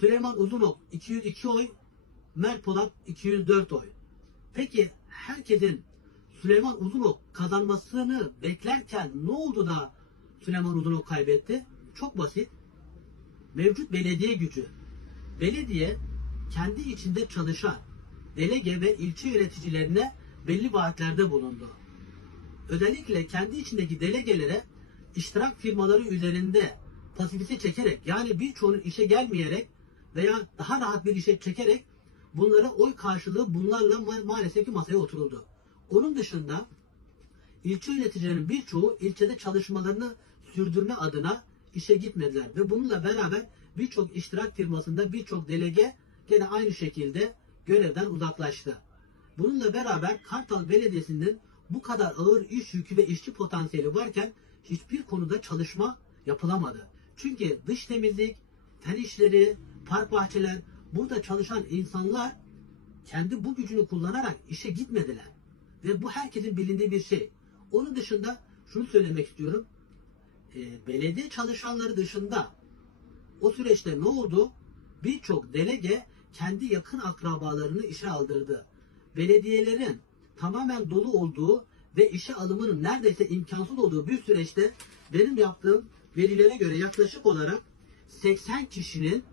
Süleyman Uzunok 202 oy, Mert Polat 204 oy. Peki herkesin Süleyman Uzunok kazanmasını beklerken ne oldu da Süleyman Uzunok kaybetti? Çok basit. Mevcut belediye gücü. Belediye kendi içinde çalışan delege ve ilçe yöneticilerine belli vaatlerde bulundu. Özellikle kendi içindeki delegelere iştirak firmaları üzerinde pasifite çekerek yani birçoğunun işe gelmeyerek veya daha rahat bir işe çekerek bunlara oy karşılığı bunlarla ma- maalesef ki masaya oturuldu. Onun dışında ilçe yöneticilerinin birçoğu ilçede çalışmalarını sürdürme adına işe gitmediler ve bununla beraber birçok iştirak firmasında birçok delege gene aynı şekilde görevden uzaklaştı. Bununla beraber Kartal Belediyesi'nin bu kadar ağır iş yükü ve işçi potansiyeli varken hiçbir konuda çalışma yapılamadı. Çünkü dış temizlik, fen işleri, park bahçeler, burada çalışan insanlar kendi bu gücünü kullanarak işe gitmediler. Ve bu herkesin bilindiği bir şey. Onun dışında şunu söylemek istiyorum. Ee, belediye çalışanları dışında o süreçte ne oldu? Birçok delege kendi yakın akrabalarını işe aldırdı. Belediyelerin tamamen dolu olduğu ve işe alımının neredeyse imkansız olduğu bir süreçte benim yaptığım verilere göre yaklaşık olarak 80 kişinin